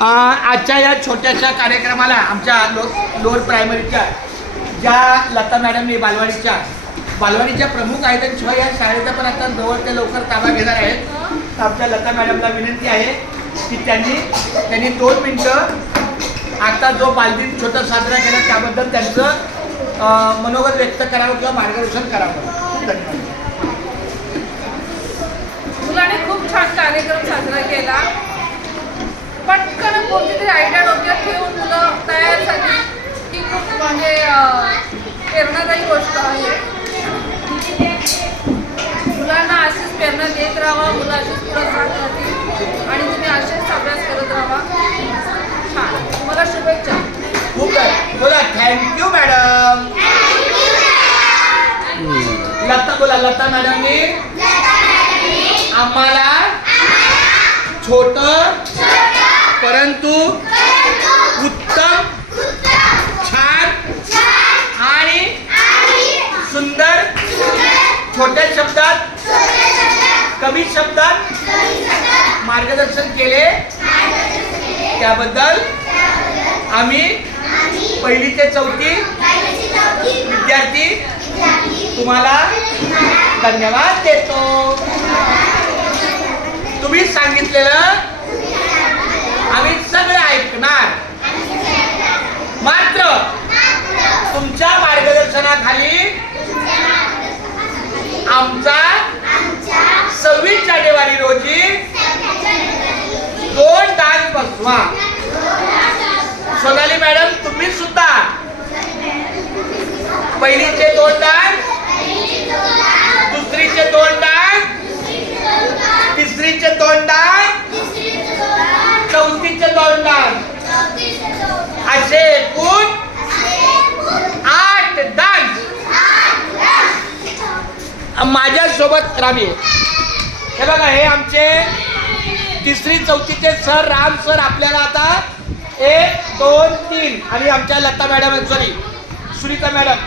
आजच्या या छोट्याशा कार्यक्रमाला आमच्या लोअर प्रायमरीच्या ज्या लता मॅडमनी बालवाडीच्या प्रमुख आहेत आणि शिवाय या शाळेचा पण आता जवळ ते लवकर ताबा घेणार आहेत. आमच्या लता मॅडमला विनंती आहे की त्यांनी 2 मिनटं आता जो बालदिन छोटा साजरा केला त्याबद्दल त्यांचं मनोगत व्यक्त करावं किंवा मार्गदर्शन करावं. धन्यवाद. मुलाने खूप छान कार्यक्रम साजरा केला. पटकन कोणतीतरी आयडिया डोक्यात ठेवून मुलं तयार झाली ही खूप म्हणजे प्रेरणादायी गोष्ट आहे. मुलांना अशीच प्रेरणा देत राहा, मुलं अशीच पुढे जात राहतील आणि तुम्ही असेच अभ्यास करत राहा. छान, तुम्हाला शुभेच्छा. खूप बोला. Thank you madam. लता मॅडमनी आम्हाला छोटं परंतु उत्तम, छान आणि सुंदर छोट्या शब्दात कमी शब्दात मार्गदर्शन केले. त्याबद्दल आम्ही 1ली ते 4थी विद्यार्थी तुम्हाला धन्यवाद देतो. तुम्ही सांगितलेलं आम्ही सगळे ऐकणार. मात्र तुमच्या मार्गदर्शनाखाली आमचा 26 जानेवारी रोजी 2 डान्स बसवा. सोनाली मॅडम तुम्ही सुद्धा 1लीचे 2 डान्स, 2रीचे 2 डान्स, 3रीचे 2 डान्स, 4थीचे 2 डान्स असे एकूण 8 डान्स माझ्यासोबत राबीव. हे बघा, हे आमचे 3री 4थीचे सर राम सर आपल्याला आता 1 2 3 आणि आमच्या लता मॅडम सुनीता मॅडम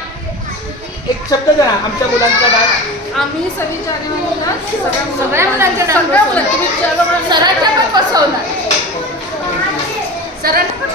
एक शब्द द्या आमच्या मुलांचा डान्स. आम्ही 26 जानेवारीला सगळ्या मुलांच्या सरांच्या पण बसवणार. सरांना पण